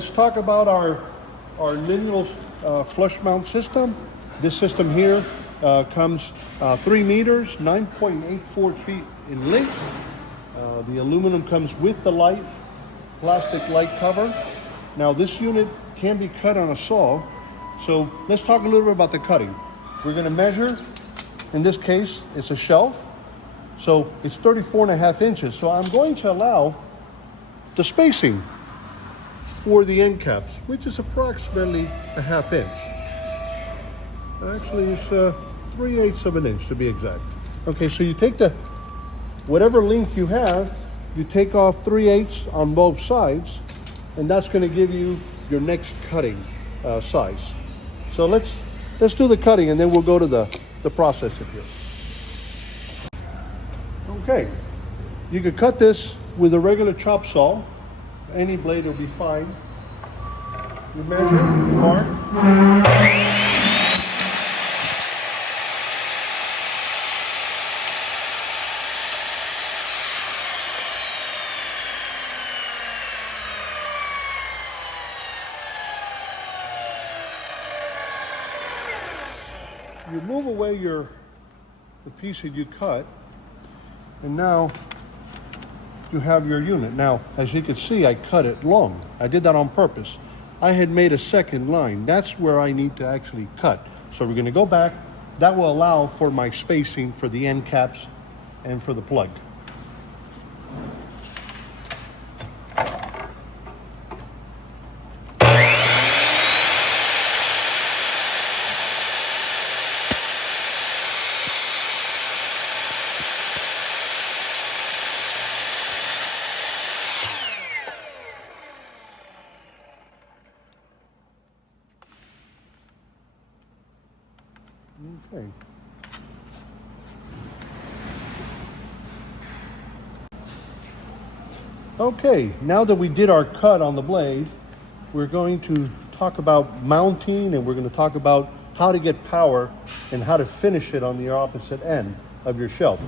let's talk about our lineal flush mount system. This system here comes 3 meters, 9.84 feet in length. The aluminum comes with the light, plastic light cover. Now this unit can be cut on a saw. So let's talk a little bit about the cutting. We're gonna measure, in this case, it's a shelf. So it's 34.5 inches. So I'm going to allow the spacing for the end caps, which is approximately a 1/2 inch. Actually, it's 3/8 of an inch to be exact. Okay, so you take whatever length you have, you take off 3/8 on both sides, and that's going to give you your next cutting size. So let's do the cutting, and then we'll go to the processing here. Okay, you could cut this with a regular chop saw. Any blade will be fine. You measure, mark. You move away the piece that you cut, and now you have your unit. Now, as you can see, I cut it long. I did that on purpose. I had made a second line. That's where I need to actually cut. So we're gonna go back. That will allow for my spacing for the end caps and for the plug. Okay. Okay, now that we did our cut on the blade, we're going to talk about mounting, and we're going to talk about how to get power and how to finish it on the opposite end of your shelf.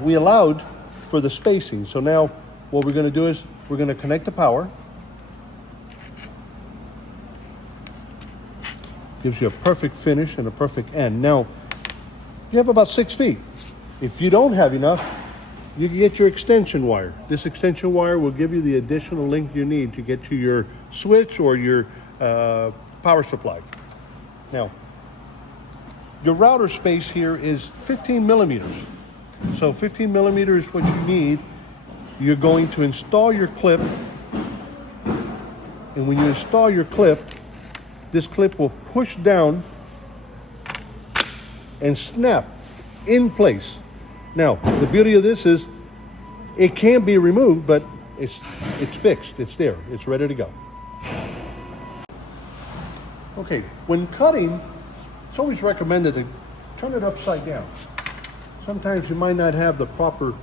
We allowed for the spacing. So now what we're going to do is we're going to connect the power. Gives you a perfect finish and a perfect end. Now, you have about 6 feet. If you don't have enough, you can get your extension wire. This extension wire will give you the additional length you need to get to your switch or your power supply. Now, your router space here is 15 millimeters. So 15 millimeters is what you need. You're going to install your clip. And when you install your clip, this clip will push down and snap in place. Now, the beauty of this is it can be removed, but it's fixed, it's there, it's ready to go. Okay, when cutting, it's always recommended to turn it upside down. Sometimes you might not have the proper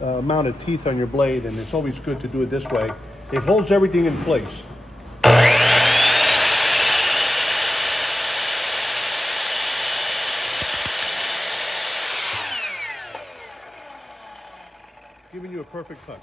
amount of teeth on your blade, and it's always good to do it this way. It holds everything in place. Giving you a perfect cut.